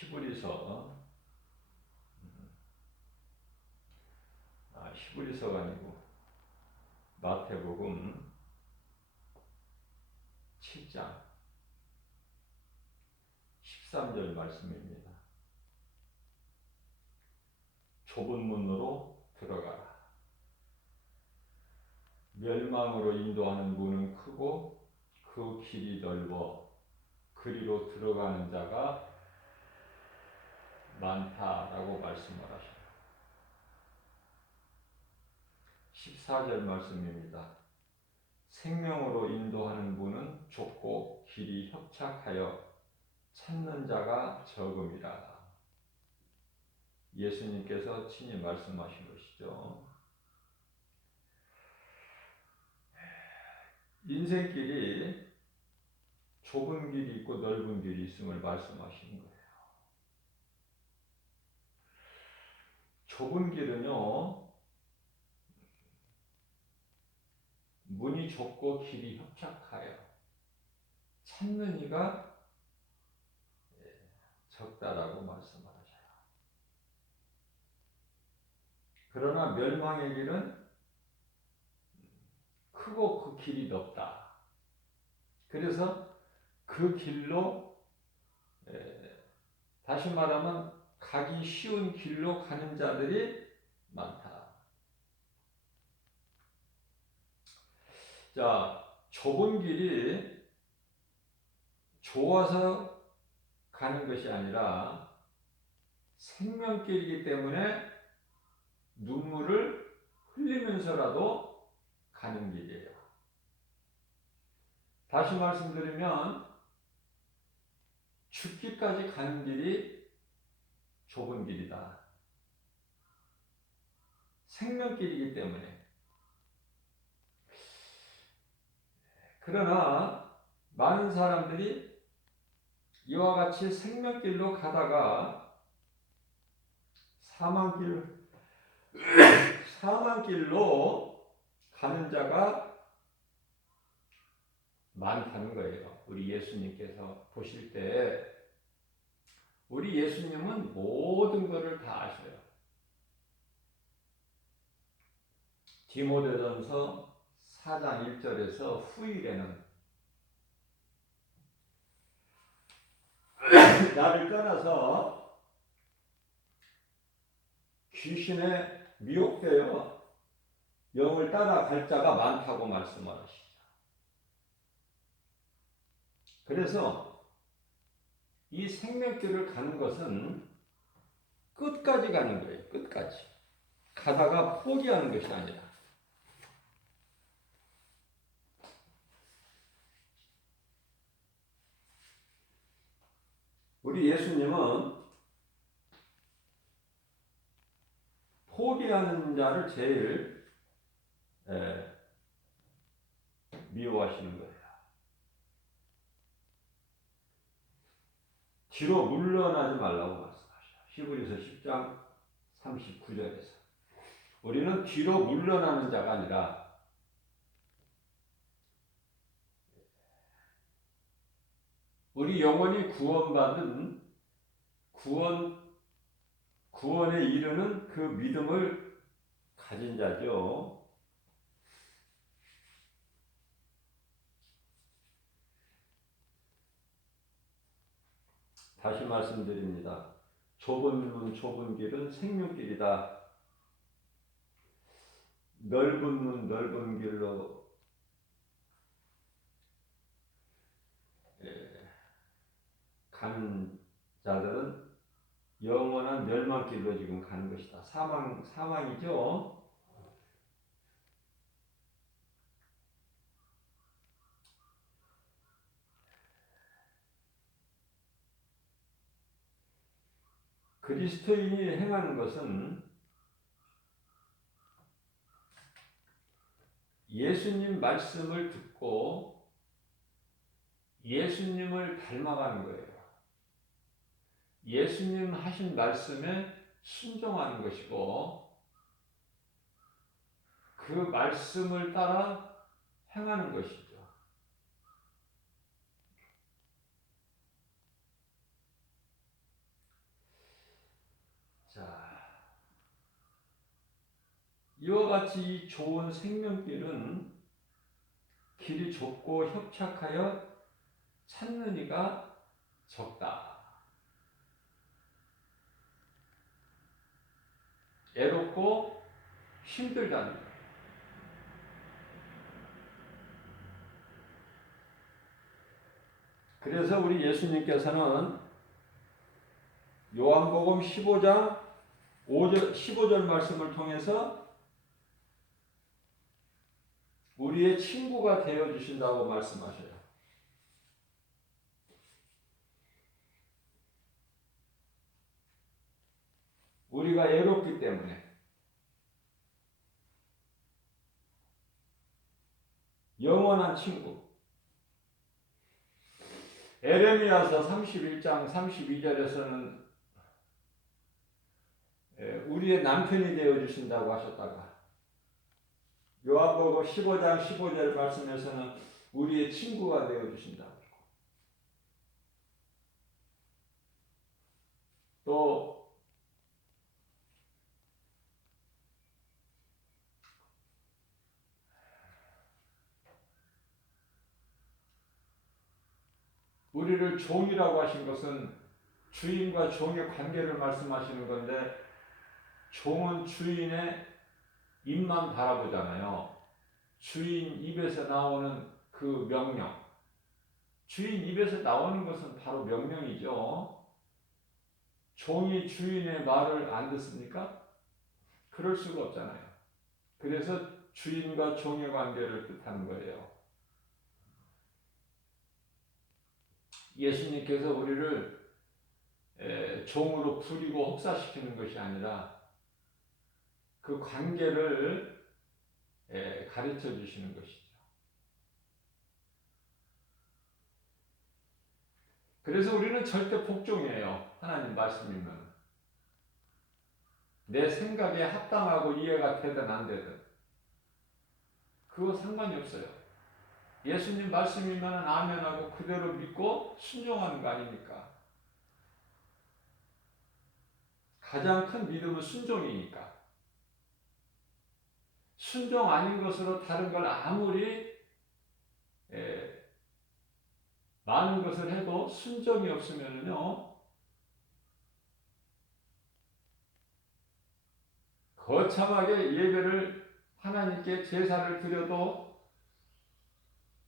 히브리서가 아니고 마태복음 7장 13절 말씀입니다. 좁은 문으로 들어가라. 멸망으로 인도하는 문은 크고 그 길이 넓어 그리로 들어가는 자가 많다라고 말씀을 하셔요. 14절 말씀입니다. 생명으로 인도하는 문은 좁고 길이 협착하여 찾는 자가 적음이라. 예수님께서 친히 말씀하신 것이죠. 인생길이 좁은 길이 있고 넓은 길이 있음을 말씀하시는 거예요. 좁은 길은요, 문이 좁고 길이 협착하여 찾는 이가 적다라고 말씀을 하셔요. 그러나 멸망의 길은 크고 그 길이 넓다. 그래서 그 길로 다시 말하면 가기 쉬운 길로 가는 자들이 많다. 자, 좁은 길이 좋아서 가는 것이 아니라 생명길이기 때문에 눈물을 흘리면서라도 가는 길이에요. 다시 말씀드리면 죽기까지 가는 길이 좁은 길이다. 생명길이기 때문에. 그러나 많은 사람들이 이와 같이 생명길로 가다가 사망길로 가는 자가 많다는 거예요. 우리 예수님께서 보실 때 우리 예수님은 모든 것을 다 아셔요. 디모데전서 4장 1절에서 후일에는 나를 떠나서 귀신에 미혹되어 영을 따라갈 자가 많다고 말씀하시죠. 그래서 이 생명길을 가는 것은 끝까지 가는 거예요. 끝까지. 가다가 포기하는 것이 아니라. 우리 예수님은 포기하는 자를 제일 미워하시는 거예요. 뒤로 물러나지 말라고 말씀하셔요. 히브리서 10장 39절에서. 우리는 뒤로 물러나는 자가 아니라 우리 영혼이 구원받은 구원에 이르는 그 믿음을 가진 자죠. 다시 말씀드립니다. 좁은 문, 좁은 길은 생명길이다. 넓은 문, 넓은 길로 가는 자들은 영원한 멸망길로 지금 가는 것이다. 사망이죠. 그리스도인이 행하는 것은 예수님 말씀을 듣고 예수님을 닮아가는 거예요. 예수님 하신 말씀에 순종하는 것이고 그 말씀을 따라 행하는 것이죠. 이와 같이 이 좋은 생명길은 길이 좁고 협착하여 찾는 이가 적다. 애롭고 힘들다는 것. 그래서 우리 예수님께서는 요한복음 15장 15절 말씀을 통해서 우리의 친구가 되어 주신다고 말씀하셔요. 우리가 애롭기 때문에 영원한 친구. 에레미야서 31장 32절에서는 우리의 남편이 되어 주신다고 하셨다가 요한복음 15장 15절 말씀에서는 우리의 친구가 되어 주신다고. 또 우리를 종이라고 하신 것은 주인과 종의 관계를 말씀하시는 건데, 종은 주인의 입만 바라보잖아요. 주인 입에서 나오는 그 명령, 주인 입에서 나오는 것은 바로 명령이죠. 종이 주인의 말을 안 듣습니까? 그럴 수가 없잖아요. 그래서 주인과 종의 관계를 뜻하는 거예요. 예수님께서 우리를 종으로 부리고 혹사시키는 것이 아니라 그 관계를 가르쳐 주시는 것이죠. 그래서 우리는 절대 복종이에요. 하나님 말씀이면. 내 생각에 합당하고 이해가 되든 안 되든 그거 상관이 없어요. 예수님 말씀이면 아멘하고 그대로 믿고 순종하는 거 아닙니까? 가장 큰 믿음은 순종이니까. 순종 아닌 것으로 다른 걸 아무리 많은 것을 해도 순종이 없으면요, 거창하게 예배를 하나님께 제사를 드려도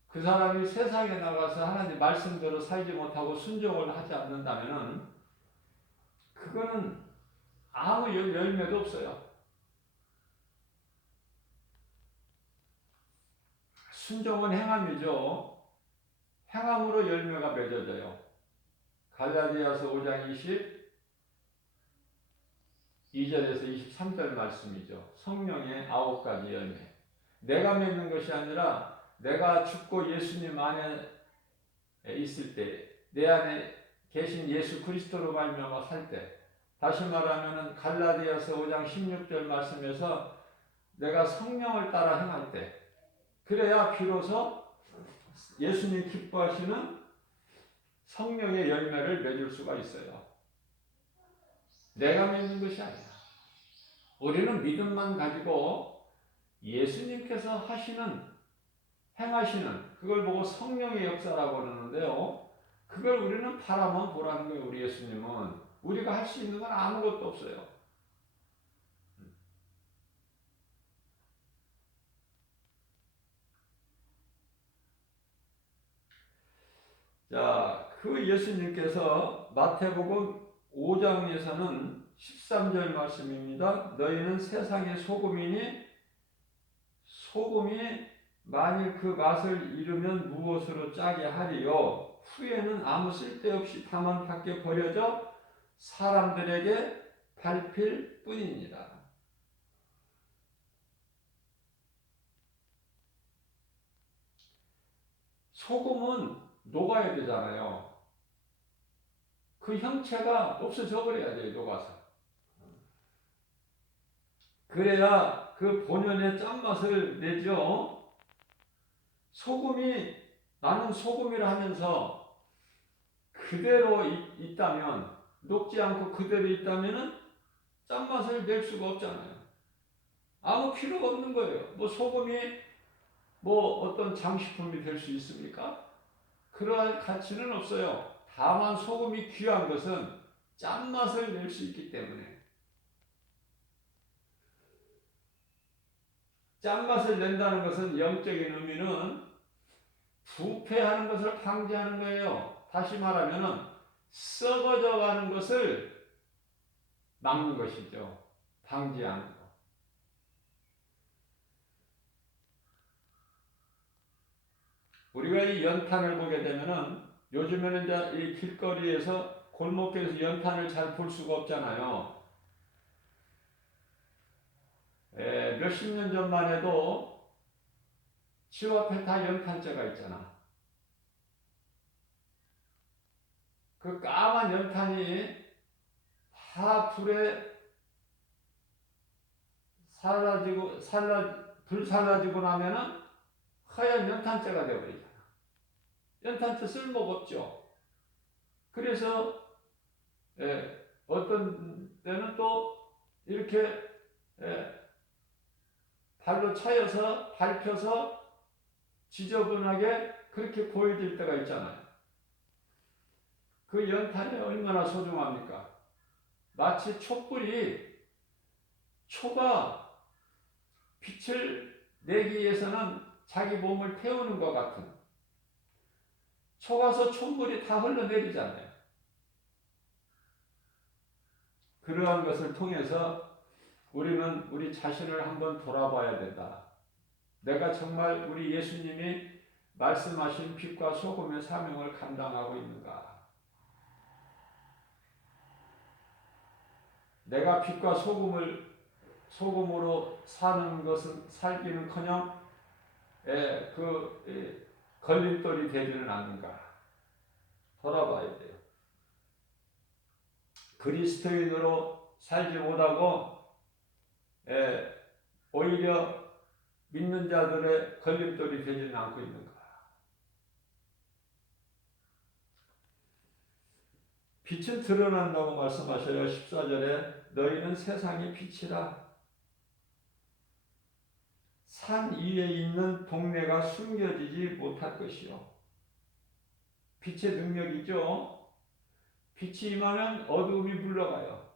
그 사람이 세상에 나가서 하나님 말씀대로 살지 못하고 순종을 하지 않는다면은 그거는 아무 열매도 없어요. 순종은 행함이죠. 행함으로 열매가 맺어져요. 갈라디아서 5장 22절에서 23절 말씀이죠. 성령의 9가지 열매. 내가 맺는 것이 아니라 내가 죽고 예수님 안에 있을 때, 내 안에 계신 예수 그리스도로 말미암아 살 때, 다시 말하면 갈라디아서 5장 16절 말씀에서 내가 성령을 따라 행할 때, 그래야 비로소 예수님 기뻐하시는 성령의 열매를 맺을 수가 있어요. 내가 맺는 것이 아니라 우리는 믿음만 가지고 예수님께서 행하시는 그걸 보고 성령의 역사라고 그러는데요. 그걸 우리는 바라만 보라는 거예요. 우리 예수님은 우리가 할 수 있는 건 아무것도 없어요. 자, 그 예수님께서 마태복음 5장에서는 13절 말씀입니다. 너희는 세상의 소금이니 소금이 만일 그 맛을 잃으면 무엇으로 짜게 하리요? 후에는 아무 쓸데없이 다만 밖에 버려져 사람들에게 밟힐 뿐이니라. 소금은 녹아야 되잖아요. 그 형체가 없어져 버려야 돼요, 녹아서. 그래야 그 본연의 짠맛을 내죠. 소금이 나는 소금이라 하면서 그대로 있다면, 녹지 않고 그대로 있다면 짠맛을 낼 수가 없잖아요. 아무 필요가 없는 거예요. 뭐 소금이 뭐 어떤 장식품이 될 수 있습니까? 그러한 가치는 없어요. 다만 소금이 귀한 것은 짠맛을 낼 수 있기 때문에. 짠맛을 낸다는 것은 영적인 의미는 부패하는 것을 방지하는 거예요. 다시 말하면 썩어져 가는 것을 막는 것이죠. 방지하는 것. 우리가 이 연탄을 보게 되면은 요즘에는 이제 이 길거리에서 골목길에서 연탄을 잘 볼 수가 없잖아요. 몇십 년 전만 해도 집 앞에 다 연탄재가 있잖아. 그 까만 연탄이 다 불에 불 사라지고 나면은 하얀 연탄재가 되어버리잖아. 연탄재 쓸모가 없죠. 그래서 어떤 때는 또 이렇게 발로 차여서 밟혀서 지저분하게 그렇게 보여질 때가 있잖아요. 그 연탄이 얼마나 소중합니까? 마치 초가 빛을 내기 위해서는 자기 몸을 태우는 것 같은, 초가서 촛물이 다 흘러내리잖아요. 그러한 것을 통해서 우리는 우리 자신을 한번 돌아봐야 된다. 내가 정말 우리 예수님이 말씀하신 빛과 소금의 사명을 감당하고 있는가? 내가 빛과 소금으로 사는 것은 살기는커녕 걸림돌이 되지는 않는가? 돌아봐야 돼요. 그리스도인으로 살지 못하고 오히려 믿는 자들의 걸림돌이 되지는 않고 있는가? 빛은 드러난다고 말씀하셔요. 14절에 너희는 세상의 빛이라. 산 위에 있는 동네가 숨겨지지 못할 것이요. 빛의 능력이죠. 빛이 임하면 어두움이 물러가요.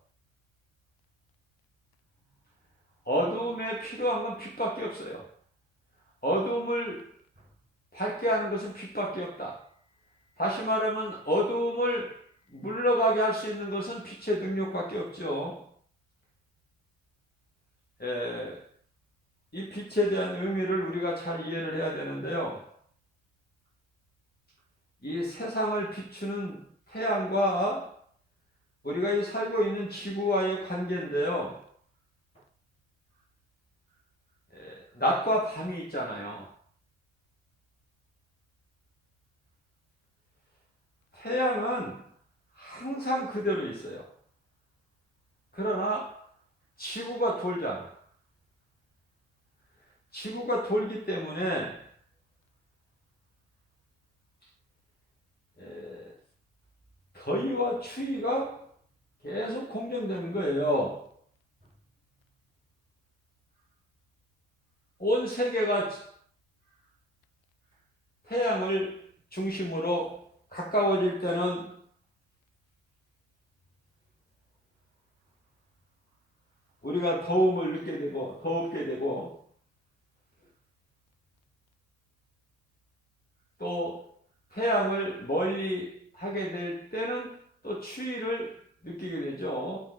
어두움에 필요한 건 빛밖에 없어요. 어두움을 밝게 하는 것은 빛밖에 없다. 다시 말하면 어두움을 물러가게 할 수 있는 것은 빛의 능력밖에 없죠. 이 빛에 대한 의미를 우리가 잘 이해를 해야 되는데요. 이 세상을 비추는 태양과 우리가 이 살고 있는 지구와의 관계인데요. 낮과 밤이 있잖아요. 태양은 항상 그대로 있어요. 그러나 지구가 돌잖아요. 지구가 돌기 때문에 더위와 추위가 계속 공존되는 거예요. 온 세계가 태양을 중심으로 가까워질 때는 우리가 더움을 느끼게 되고 더웁게 되고 또 태양을 멀리 하게 될 때는 또 추위를 느끼게 되죠.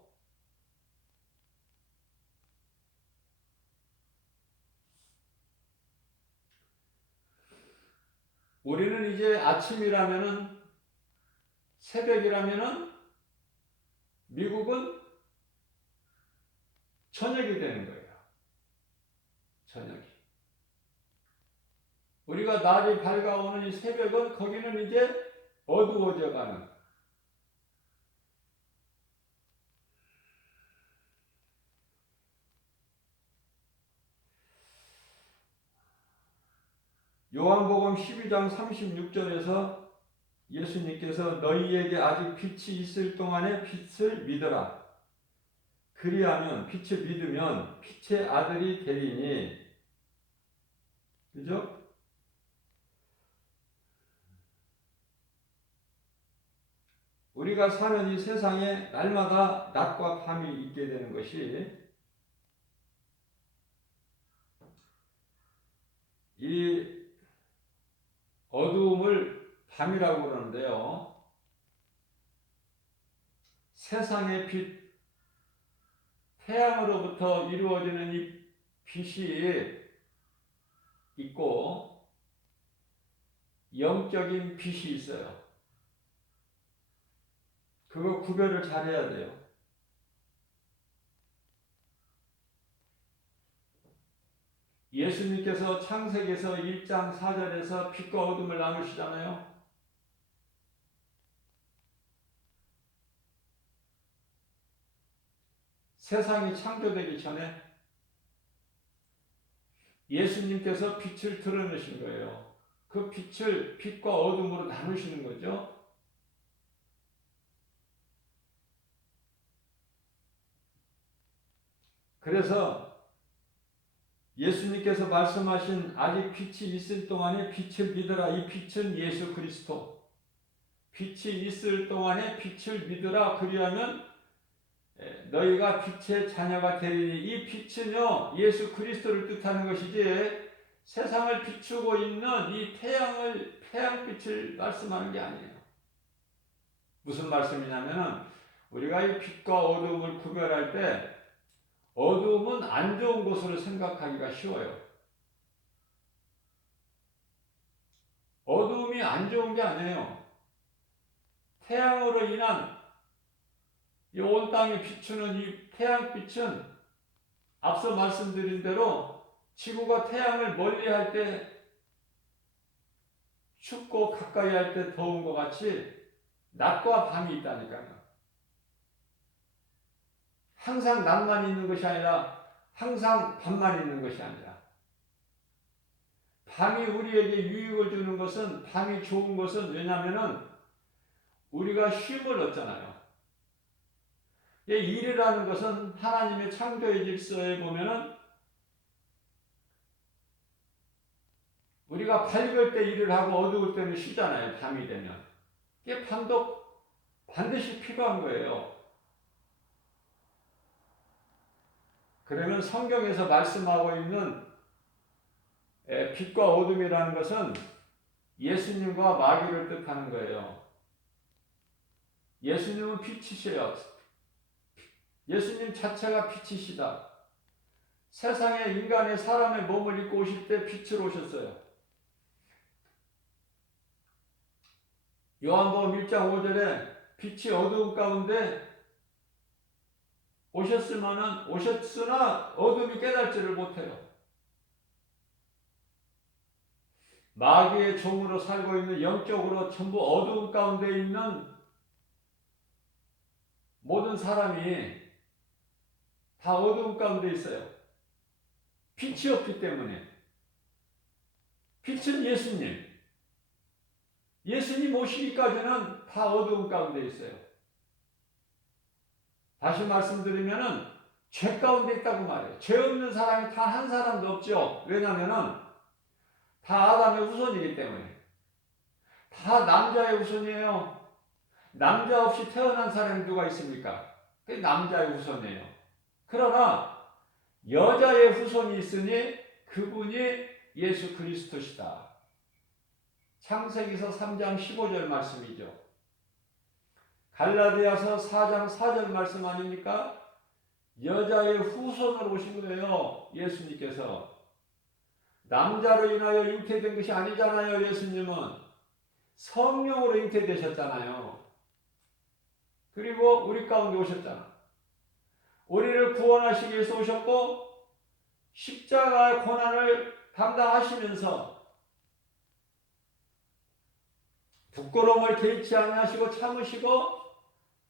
우리는 이제 아침이라면은 새벽이라면은 미국은 저녁이 되는 거예요. 저녁이. 우리가 날이 밝아오는 이 새벽은 거기는 이제 어두워져 가는. 요한복음 12장 36절에서 예수님께서 너희에게 아직 빛이 있을 동안에 빛을 믿어라. 그리하면 빛을 믿으면 빛의 아들이 되리니. 그죠? 우리가 사는 이 세상에 날마다 낮과 밤이 있게 되는 것이 이 어두움을 밤이라고 그러는데요. 세상의 빛, 태양으로부터 이루어지는 이 빛이 있고 영적인 빛이 있어요. 그거 구별을 잘해야 돼요. 예수님께서 창세기에서 1장 4절에서 빛과 어둠을 나누시잖아요. 세상이 창조되기 전에 예수님께서 빛을 드러내신 거예요. 그 빛을 빛과 어둠으로 나누시는 거죠. 그래서 예수님께서 말씀하신 아직 빛이 있을 동안에 빛을 믿으라. 이 빛은 예수 그리스도. 빛이 있을 동안에 빛을 믿으라. 그리하면 너희가 빛의 자녀가 되리니. 이 빛은요 예수 그리스도를 뜻하는 것이지 세상을 비추고 있는 이 태양빛을 말씀하는 게 아니에요. 무슨 말씀이냐면은 우리가 이 빛과 어두움을 구별할 때 어두움은 안 좋은 것으로 생각하기가 쉬워요. 어두움이 안 좋은 게 아니에요. 태양으로 인한 이 온 땅에 비추는 이 태양빛은 앞서 말씀드린 대로 지구가 태양을 멀리 할 때 춥고 가까이 할 때 더운 것 같이 낮과 밤이 있다니까요. 항상 낮만 있는 것이 아니라 항상 밤만 있는 것이 아니라 밤이 우리에게 유익을 주는 것은 밤이 좋은 것은 왜냐하면 우리가 쉼을 얻잖아요. 일이라는 것은 하나님의 창조의 질서에 보면은 우리가 밝을 때 일을 하고 어두울 때는 쉬잖아요. 밤이 되면. 이게 밤도 반드시 필요한 거예요. 그러면 성경에서 말씀하고 있는 빛과 어둠이라는 것은 예수님과 마귀를 뜻하는 거예요. 예수님은 빛이세요. 예수님 자체가 빛이시다. 세상에 인간의 사람의 몸을 입고 오실 때 빛으로 오셨어요. 요한복음 1장 5절에 빛이 어두움 가운데 오셨으나 어둠이 깨달지를 못해요. 마귀의 종으로 살고 있는 영적으로 전부 어두움 가운데 있는 모든 사람이 다 어두움 가운데 있어요. 빛이 없기 때문에. 빛은 예수님. 예수님 오시기까지는 다 어두움 가운데 있어요. 다시 말씀드리면은 죄 가운데 있다고 말해요. 죄 없는 사람이 단 한 사람도 없죠. 왜냐면은 다 아담의 후손이기 때문에. 다 남자의 후손이에요. 남자 없이 태어난 사람이 누가 있습니까? 그게 남자의 후손이에요. 그러나 여자의 후손이 있으니 그분이 예수 그리스도시다. 창세기서 3장 15절 말씀이죠. 갈라디아서 4장 4절 말씀 아닙니까? 여자의 후손으로 오신 거예요. 예수님께서. 남자로 인하여 잉태된 것이 아니잖아요. 예수님은. 성령으로 잉태되셨잖아요. 그리고 우리 가운데 오셨잖아. 우리를 구원하시기 위해서 오셨고 십자가의 고난을 감당하시면서 부끄러움을 개의치 아니하시고 참으시고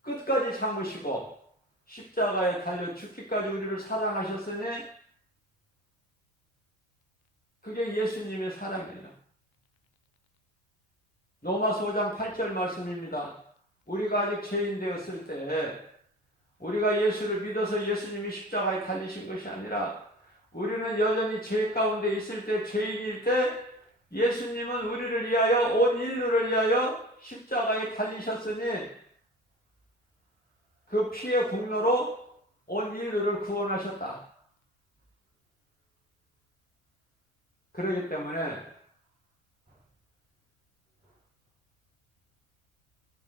끝까지 참으시고 십자가에 달려 죽기까지 우리를 사랑하셨으니 그게 예수님의 사랑이에요. 로마서 5장 8절 말씀입니다. 우리가 아직 죄인 되었을 때 우리가 예수를 믿어서 예수님이 십자가에 달리신 것이 아니라 우리는 여전히 죄 가운데 있을 때, 죄인일 때 예수님은 우리를 위하여, 온 인류를 위하여 십자가에 달리셨으니 그 피의 공로로 온 인류를 구원하셨다. 그렇기 때문에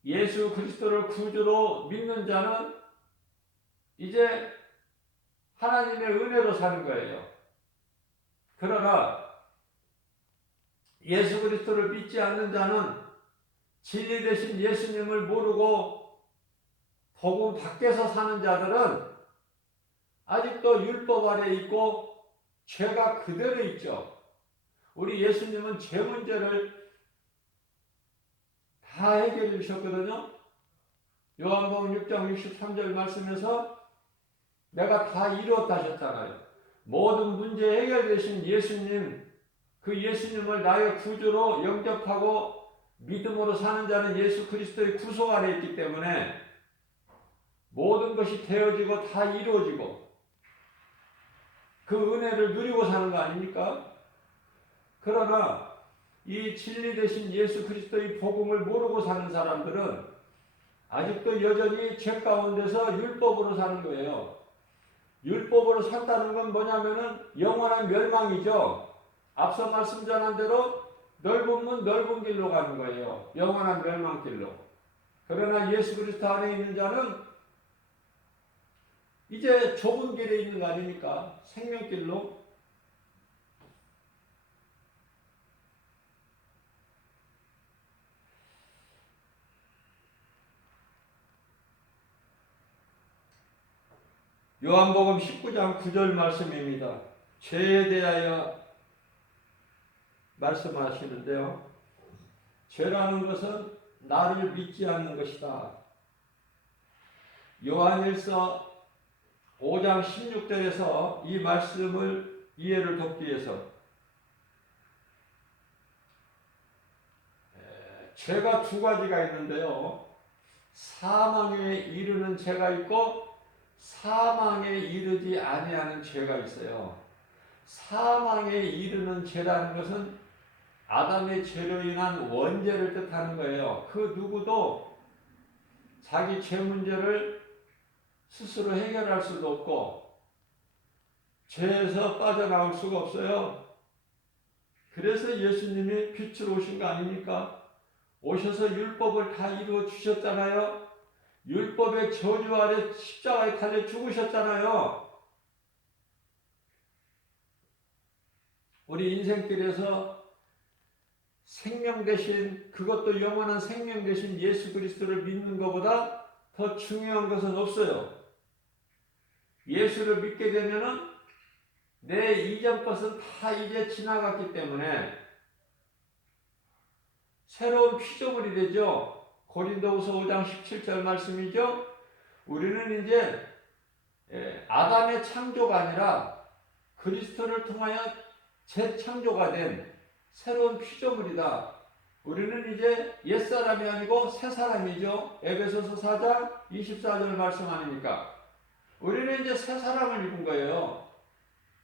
예수 그리스도를 구주로 믿는 자는 이제 하나님의 은혜로 사는 거예요. 그러나 예수 그리스도를 믿지 않는 자는 진리 되신 예수님을 모르고 복음 밖에서 사는 자들은 아직도 율법 아래 있고 죄가 그대로 있죠. 우리 예수님은 죄 문제를 다 해결해 주셨거든요. 요한복음 6장 63절 말씀에서 내가 다 이루었다 하셨잖아요. 모든 문제 해결되신 예수님, 그 예수님을 나의 구주로 영접하고 믿음으로 사는 자는 예수 그리스도의 구속 아래 있기 때문에 모든 것이 되어지고 다 이루어지고 그 은혜를 누리고 사는 거 아닙니까? 그러나 이 진리 되신 예수 그리스도의 복음을 모르고 사는 사람들은 아직도 여전히 죄 가운데서 율법으로 사는 거예요. 율법으로 산다는 건 뭐냐면은 영원한 멸망이죠. 앞서 말씀 전한 대로 넓은 문 넓은 길로 가는 거예요. 영원한 멸망길로. 그러나 예수 그리스도 안에 있는 자는 이제 좁은 길에 있는 거 아닙니까? 생명길로. 요한복음 19장 9절 말씀입니다. 죄에 대하여 말씀하시는데요. 죄라는 것은 나를 믿지 않는 것이다. 요한일서 5장 16절에서 이 말씀을 이해를 돕기 위해서 죄가 두 가지가 있는데요. 사망에 이르는 죄가 있고 사망에 이르지 아니하는 죄가 있어요. 사망에 이르는 죄라는 것은 아담의 죄로 인한 원죄를 뜻하는 거예요. 그 누구도 자기 죄 문제를 스스로 해결할 수도 없고 죄에서 빠져나올 수가 없어요. 그래서 예수님이 빛으로 오신 거 아닙니까? 오셔서 율법을 다 이루어 주셨잖아요. 율법의 저주 아래 십자가에 달려 죽으셨잖아요. 우리 인생길에서 생명 대신, 그것도 영원한 생명 대신 예수 그리스도를 믿는 것보다 더 중요한 것은 없어요. 예수를 믿게 되면은 내 이전 것은 다 이제 지나갔기 때문에 새로운 피조물이 되죠. 고린도후서 5장 17절 말씀이죠. 우리는 이제 아담의 창조가 아니라 그리스도를 통하여 재창조가 된 새로운 피조물이다. 우리는 이제 옛사람이 아니고 새사람이죠. 에베소서 4장 24절 말씀 아닙니까? 우리는 이제 새사람을 입은 거예요.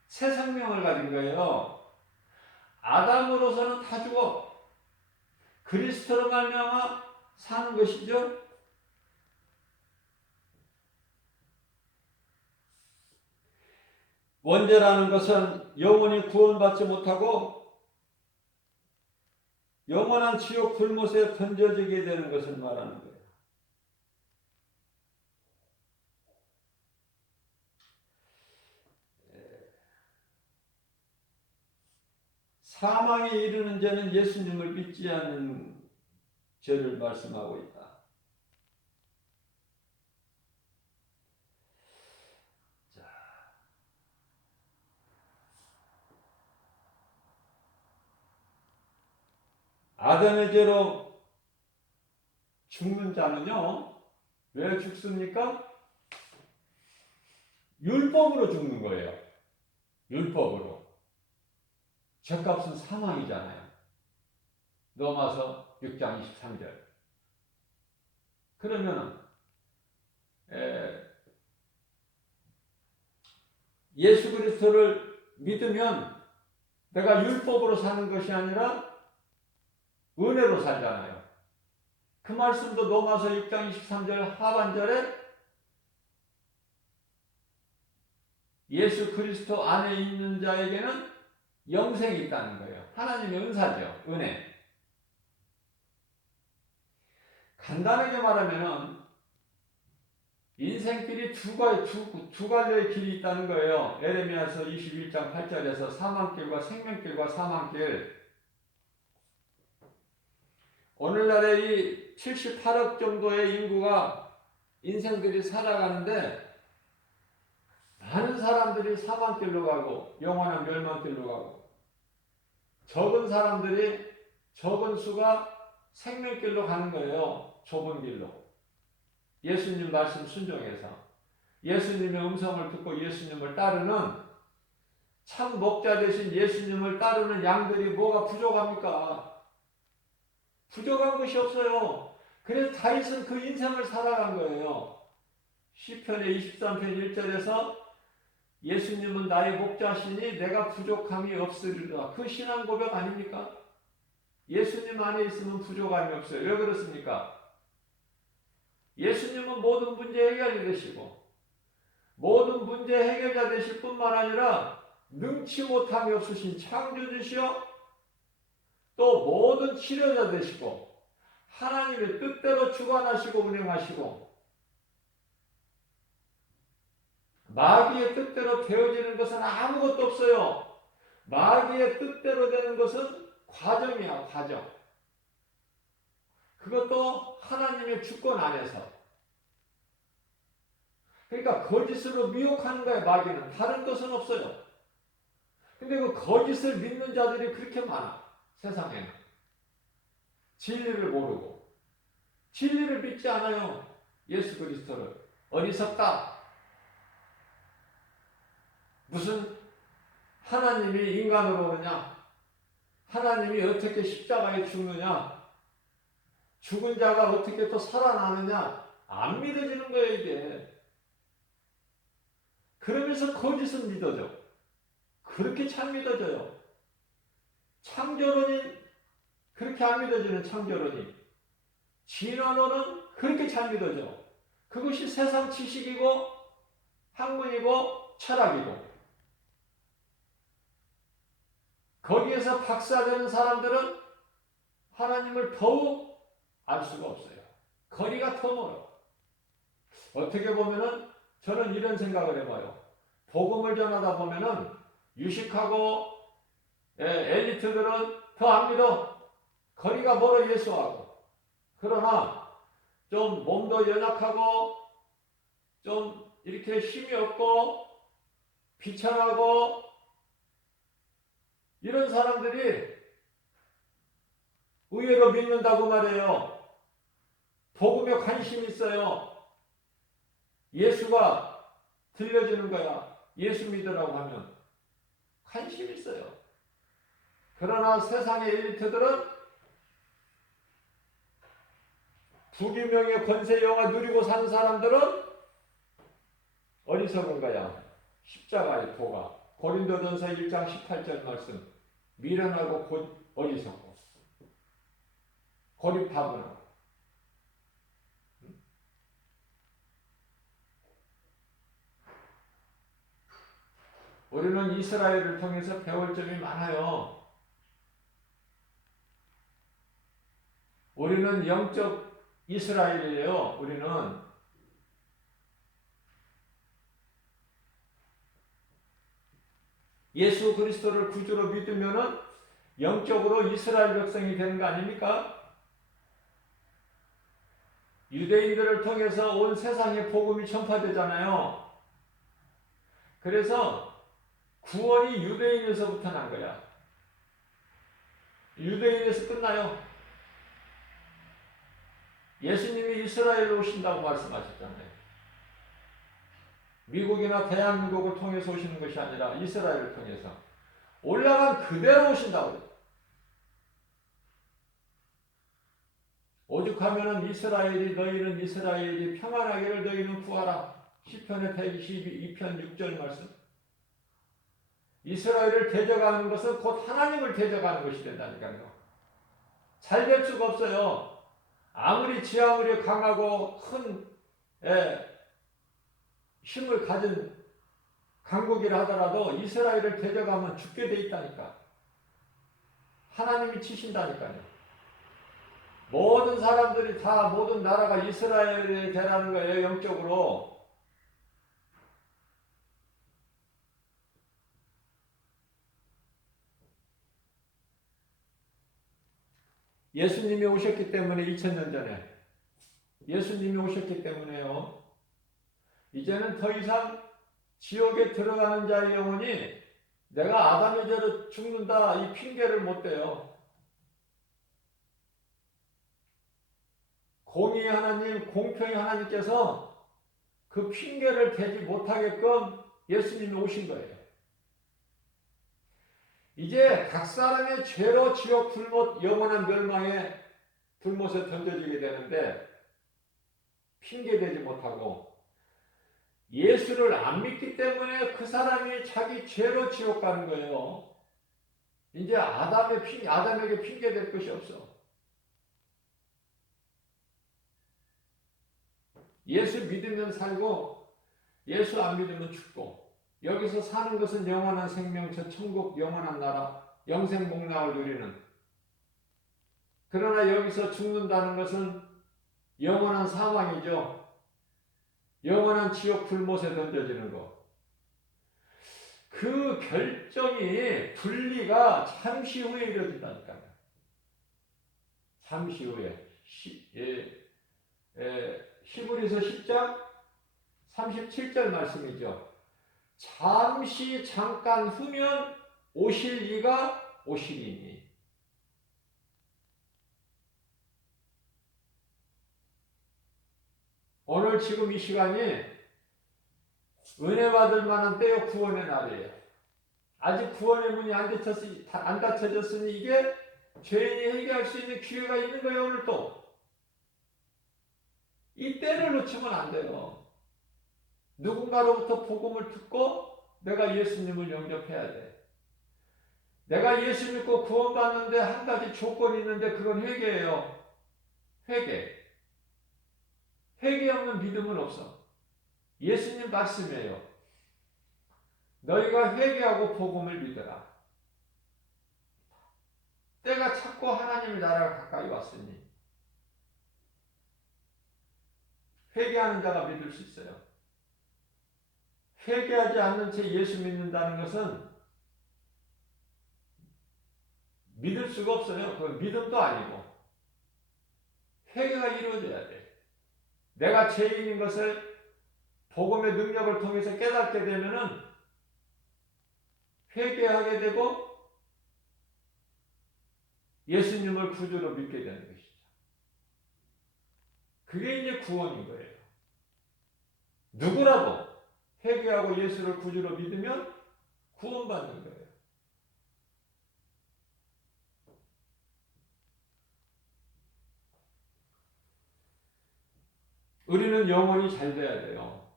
새 생명을 가진 거예요. 아담으로서는 다 죽어 그리스도로 말미암아 사는 것이죠. 원죄라는 것은 영원히 구원받지 못하고 영원한 지옥 불못에 던져지게 되는 것을 말하는 거예요. 사망에 이르는 죄는 예수님을 믿지 않는 죄를 말씀하고 있다. 아담의 죄로 죽는 자는요, 왜 죽습니까? 율법으로 죽는 거예요. 율법으로. 죄값은 사망이잖아요. 로마서 6장 23절. 그러면 예수 그리스도를 믿으면 내가 율법으로 사는 것이 아니라 은혜로 살잖아요. 그 말씀도 로마서 6장 23절 하반절에 예수 그리스도 안에 있는 자에게는 영생이 있다는 거예요. 하나님의 은사죠. 은혜. 간단하게 말하면은 인생길이 두 갈래의 길이 있다는 거예요. 에레미야서 21장 8절에서 사망길과 생명길과 사망길. 오늘날에 이 78억 정도의 인구가 인생들이 살아가는데 많은 사람들이 사망길로 가고 영원한 멸망길로 가고 적은 사람들이 적은 수가 생명길로 가는 거예요. 좁은 길로. 예수님 말씀 순종해서 예수님의 음성을 듣고 예수님을 따르는 참 목자 되신 예수님을 따르는 양들이 뭐가 부족합니까? 부족한 것이 없어요. 그래서 다윗은 그 인생을 살아간 거예요. 시편의 23편 1절에서 예수님은 나의 목자시니 내가 부족함이 없으리라. 그 신앙 고백 아닙니까? 예수님 안에 있으면 부족함이 없어요. 왜 그렇습니까? 예수님은 모든 문제 해결이 되시고 모든 문제 해결자 되실 뿐만 아니라 능치 못함이 없으신 창조주시요 또 모든 치료자 되시고 하나님의 뜻대로 주관하시고 운행하시고 마귀의 뜻대로 되어지는 것은 아무것도 없어요. 마귀의 뜻대로 되는 것은 과정이야, 과정. 그것도 하나님의 주권 안에서. 그러니까 거짓으로 미혹하는 거예요, 마귀는. 다른 것은 없어요. 근데 그 거짓을 믿는 자들이 그렇게 많아, 세상에는. 진리를 모르고. 진리를 믿지 않아요, 예수 그리스도를. 어리석다. 무슨 하나님이 인간으로 오느냐? 하나님이 어떻게 십자가에 죽느냐? 죽은 자가 어떻게 또 살아나느냐? 안 믿어지는 거예요, 이게. 그러면서 거짓은 믿어져. 그렇게 참 믿어져요. 창조론이 그렇게 안 믿어지는 창조론이. 진화론은 그렇게 잘 믿어져. 그것이 세상 지식이고 학문이고 철학이고. 거기에서 박사되는 사람들은 하나님을 더욱 알 수가 없어요. 거리가 더 멀어. 어떻게 보면은 저는 이런 생각을 해봐요. 복음을 전하다 보면은 유식하고 엘리트들은 더 안 믿어. 거리가 멀어 예수하고. 그러나 좀 몸도 연약하고 좀 이렇게 힘이 없고 비천하고 이런 사람들이 의외로 믿는다고 말해요. 복음에 관심이 있어요. 예수가 들려주는 거야. 예수 믿으라고 하면 관심이 있어요. 그러나 세상의 엘리트들은 부귀명예 권세 영화 누리고 사는 사람들은 어리석은 거야. 십자가의 도가. 고린도전서 1장 18절 말씀. 미련하고 곧 어리석고 고립하거나. 우리는 이스라엘을 통해서 배울 점이 많아요. 우리는 영적 이스라엘이에요. 우리는 예수 그리스도를 구주로 믿으면은 영적으로 이스라엘 백성이 되는 거 아닙니까? 유대인들을 통해서 온 세상에 복음이 전파되잖아요. 그래서 구원이 유대인에서부터 난 거야. 유대인에서 끝나요. 예수님이 이스라엘로 오신다고 말씀하셨잖아요. 미국이나 대한민국을 통해서 오시는 것이 아니라 이스라엘을 통해서 올라간 그대로 오신다고. 오죽하면은 이스라엘이 너희는 이스라엘이 평안하기를 너희는 구하라. 시편의 122편 6절 말씀. 이스라엘을 대적하는 것은 곧 하나님을 대적하는 것이 된다니까요. 잘 될 수가 없어요. 아무리 강하고 큰 힘을 가진 강국이라 하더라도 이스라엘을 대적하면 죽게 돼 있다니까. 하나님이 치신다니까요. 모든 사람들이 다 모든 나라가 이스라엘이 되라는 거예요. 영적으로. 예수님이 오셨기 때문에 2000년 전에 예수님이 오셨기 때문에요. 이제는 더 이상 지옥에 들어가는 자의 영혼이 내가 아담의 죄로 죽는다 이 핑계를 못 대요. 공의의 하나님, 공평의 하나님께서 그 핑계를 대지 못하게끔 예수님이 오신 거예요. 이제 각 사람의 죄로 지옥 불못 영원한 멸망의 불못에 던져지게 되는데 핑계대지 못하고 예수를 안 믿기 때문에 그 사람이 자기 죄로 지옥 가는 거예요. 이제 아담에게 핑계댈 것이 없어. 예수 믿으면 살고 예수 안 믿으면 죽고 여기서 사는 것은 영원한 생명, 저 천국 영원한 나라, 영생복락을 누리는. 그러나 여기서 죽는다는 것은 영원한 사망이죠. 영원한 지옥 불못에 던져지는 것. 그 결정이 분리가 잠시 후에 이루어진다니까요. 잠시 후에. 히브리서 10장 37절 말씀이죠. 잠깐 후면 오실 이가 오시리니. 오늘 지금 이 시간이 은혜 받을 만한 때요. 구원의 날이에요. 아직 구원의 문이 안 닫혀졌으니 이게 죄인이 회개할 수 있는 기회가 있는 거예요. 오늘 또. 이 때를 놓치면 안 돼요. 누군가로부터 복음을 듣고 내가 예수님을 영접해야 돼. 내가 예수 믿고 구원받는데 한 가지 조건이 있는데 그건 회개예요. 회개. 회개 없는 믿음은 없어. 예수님 말씀이에요. 너희가 회개하고 복음을 믿어라. 때가 찼고 하나님의 나라가 가까이 왔으니 회개하는 자가 믿을 수 있어요. 회개하지 않는 채 예수 믿는다는 것은 믿을 수가 없어요. 그 믿음도 아니고 회개가 이루어져야 돼. 내가 죄인인 것을 복음의 능력을 통해서 깨닫게 되면은 회개하게 되고 예수님을 구주로 믿게 되는 것이죠. 그게 이제 구원인 거예요. 누구라도 회개하고 예수를 구주로 믿으면 구원받는 거예요. 우리는 영원히 잘 돼야 돼요.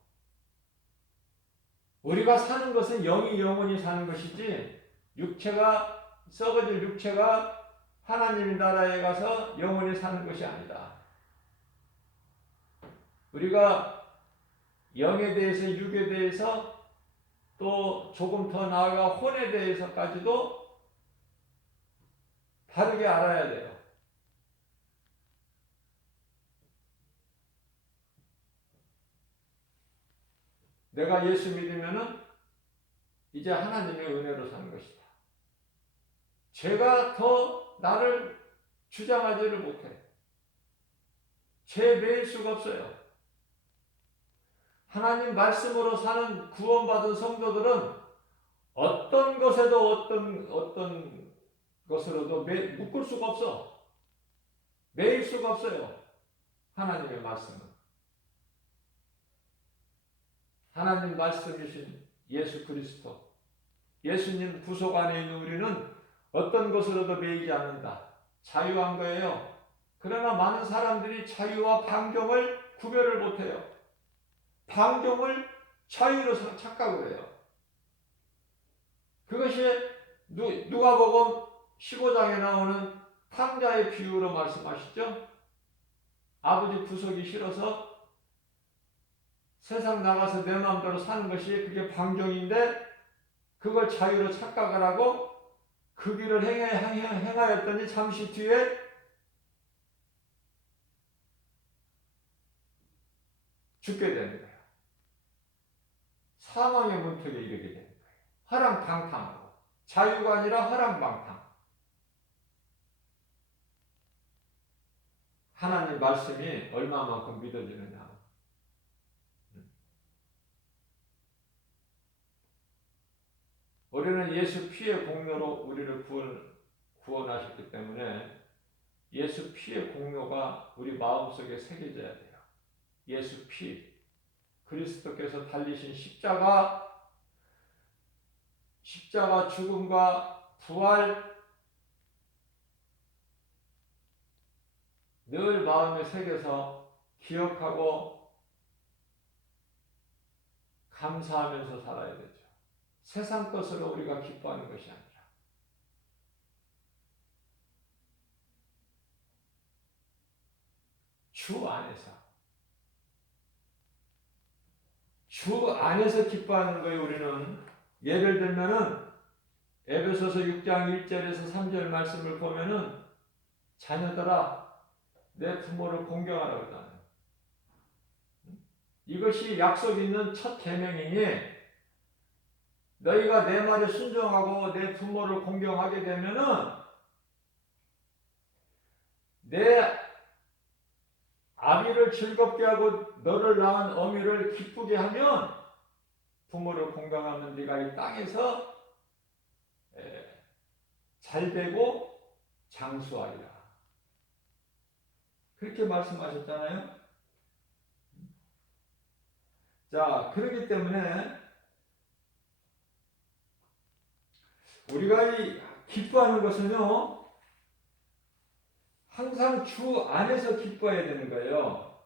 우리가 사는 것은 영이 영원히 사는 것이지 썩어질 육체가 하나님 나라에 가서 영원히 사는 것이 아니다. 우리가 영에 대해서 육에 대해서 또 조금 더 나아가 혼에 대해서까지도 바르게 알아야 돼요. 내가 예수 믿으면은 이제 하나님의 은혜로 사는 것이다. 죄가 더 나를 주장하지를 못해. 죄 매일 수가 없어요. 하나님 말씀으로 사는 구원받은 성도들은 어떤 것에도 어떤 것으로도 묶을 수가 없어. 매일 수가 없어요. 하나님의 말씀은. 하나님 말씀이신 예수 그리스도, 예수님 구속 안에 있는 우리는 어떤 것으로도 매이지 않는다. 자유한 거예요. 그러나 많은 사람들이 자유와 방종을 구별을 못해요. 방종을 자유로 착각을 해요. 그것이 누가복음 15장에 나오는 탕자의 비유로 말씀하시죠. 아버지 구속이 싫어서 세상 나가서 내 마음대로 사는 것이 그게 방종인데 그걸 자유로 착각을 하고 그 길을 행하였더니 잠시 뒤에 죽게 되는 거예요. 사망의 문턱에 이르게 되는 거예요. 허랑방탕하고 자유가 아니라 허랑방탕. 하나님 말씀이 얼마만큼 믿어지느냐. 우리는 예수 피의 공로로 우리를 구원하셨기 때문에 예수 피의 공로가 우리 마음속에 새겨져야 돼요. 예수 피, 그리스도께서 달리신 십자가 죽음과 부활 늘 마음에 새겨서 기억하고 감사하면서 살아야 되죠. 세상 것으로 우리가 기뻐하는 것이 아니라 주 안에서 기뻐하는 거예요. 우리는 예를 들면은 에베소서 6장 1절에서 3절 말씀을 보면은 자녀들아 내 부모를 공경하라고 하잖아요. 이것이 약속 있는 첫 계명이니 너희가 내 말에 순종하고 내 부모를 공경하게 되면은 내 아비를 즐겁게 하고 너를 낳은 어미를 기쁘게 하면 부모를 공경하는 네가 이 땅에서 잘되고 장수하리라. 그렇게 말씀하셨잖아요. 자, 그렇기 때문에 우리가 이 기뻐하는 것은요, 항상 주 안에서 기뻐해야 되는 거예요.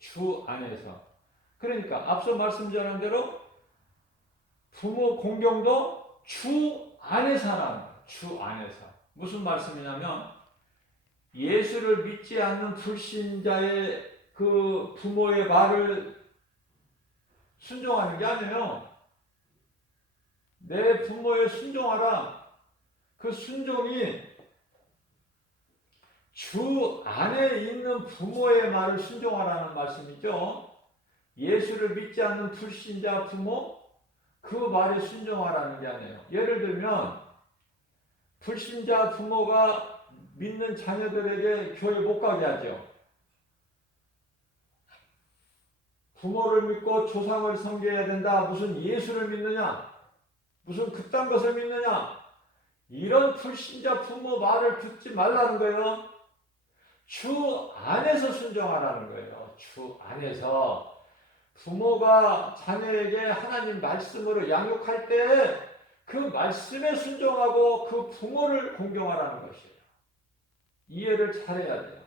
주 안에서. 그러니까 앞서 말씀드린 대로 부모 공경도 주 안에서 하라는 거예요. 주 안에서. 무슨 말씀이냐면 예수를 믿지 않는 불신자의 그 부모의 말을 순종하는 게 아니에요. 내 부모에 순종하라. 그 순종이 주 안에 있는 부모의 말을 순종하라는 말씀이죠. 예수를 믿지 않는 불신자 부모, 그 말에 순종하라는 게 아니에요. 예를 들면 불신자 부모가 믿는 자녀들에게 교회 못 가게 하죠. 부모를 믿고 조상을 섬겨야 된다. 무슨 예수를 믿느냐? 무슨 그딴 것을 믿느냐? 이런 불신자 부모 말을 듣지 말라는 거예요. 주 안에서 순종하라는 거예요. 주 안에서. 부모가 자녀에게 하나님 말씀으로 양육할 때 그 말씀에 순종하고 그 부모를 공경하라는 것이에요. 이해를 잘해야 돼요.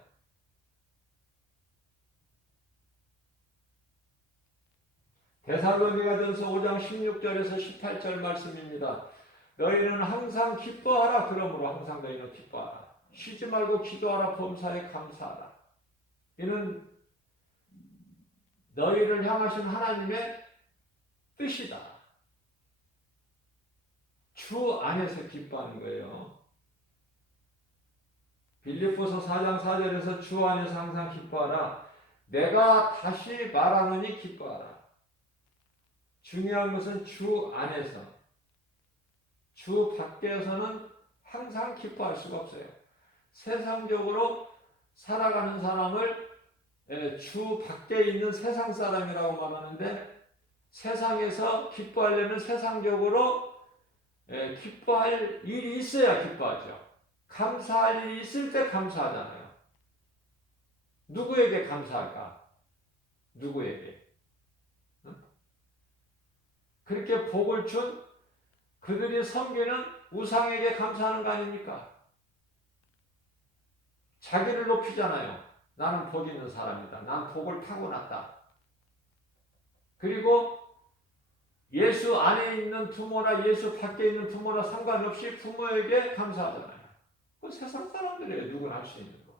데살로니가전서 5장 16절에서 18절 말씀입니다. 너희는 항상 기뻐하라. 그러므로 항상 너희는 기뻐하라. 쉬지 말고 기도하라. 범사에 감사하라. 이는 너희를 향하신 하나님의 뜻이다. 주 안에서 기뻐하는 거예요. 빌립보서 4장 4절에서 주 안에서 항상 기뻐하라. 내가 다시 말하노니 기뻐하라. 중요한 것은 주 안에서. 주 밖에서는 항상 기뻐할 수가 없어요. 세상적으로 살아가는 사람을 주 밖에 있는 세상 사람이라고 말하는데, 세상에서 기뻐하려면 세상적으로 기뻐할 일이 있어야 기뻐하죠. 감사할 일이 있을 때 감사하잖아요. 누구에게 감사할까? 누구에게? 그렇게 복을 준 그들이 섬기는 우상에게 감사하는 거 아닙니까? 자기를 높이잖아요. 나는 복 있는 사람이다. 난 복을 타고났다. 그리고 예수 안에 있는 부모나 예수 밖에 있는 부모나 상관없이 부모에게 감사하잖아요. 그 세상 사람들이에요. 누구나 할 수 있는 거.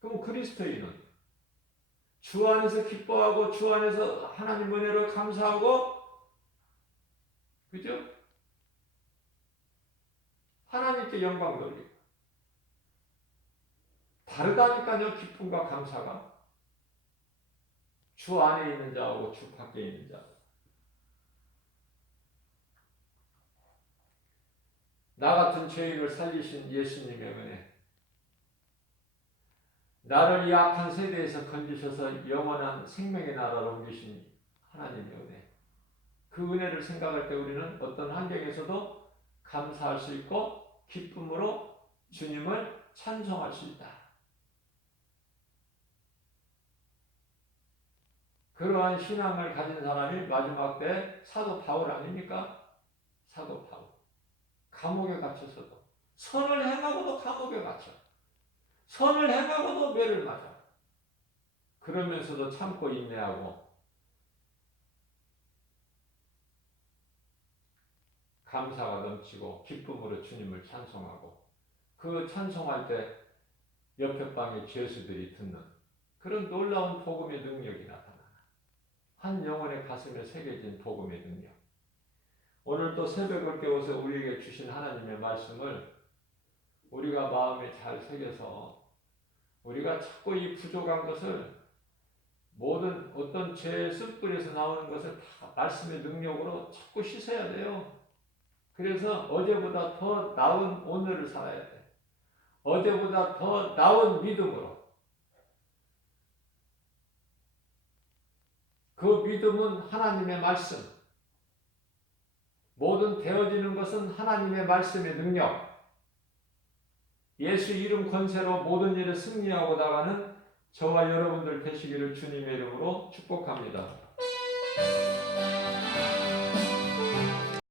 그럼 그리스도인은 주 안에서 기뻐하고 주 안에서 하나님 은혜를 감사하고, 그죠? 하나님께 영광 돌리고. 다르다니까요. 기쁨과 감사가. 주 안에 있는 자하고 주 밖에 있는 자. 나 같은 죄인을 살리신 예수님의 은혜. 나를 이 악한 세대에서 건지셔서 영원한 생명의 나라로 옮기신 하나님의 은혜. 그 은혜를 생각할 때 우리는 어떤 환경에서도 감사할 수 있고 기쁨으로 주님을 찬송할 수 있다. 그러한 신앙을 가진 사람이 마지막 때 사도 바울 아닙니까? 사도 바울. 감옥에 갇혀서도 선을 행하고도 감옥에 갇혀. 선을 행하고도 매를 맞아. 그러면서도 참고 인내하고 감사가 넘치고 기쁨으로 주님을 찬송하고, 그 찬송할 때 옆에 방의 죄수들이 듣는 그런 놀라운 복음의 능력이 나타나. 한 영혼의 가슴에 새겨진 복음의 능력. 오늘 또 새벽을 깨워서 우리에게 주신 하나님의 말씀을 우리가 마음에 잘 새겨서 우리가 자꾸 이 부족한 것을, 모든 어떤 죄의 습불에서 나오는 것을 다 말씀의 능력으로 자꾸 씻어야 돼요. 그래서 어제보다 더 나은 오늘을 살아야 돼. 어제보다 더 나은 믿음으로. 그 믿음은 하나님의 말씀. 모든 되어지는 것은 하나님의 말씀의 능력. 예수 이름 권세로 모든 일을 승리하고 나가는 저와 여러분들 되시기를 주님의 이름으로 축복합니다.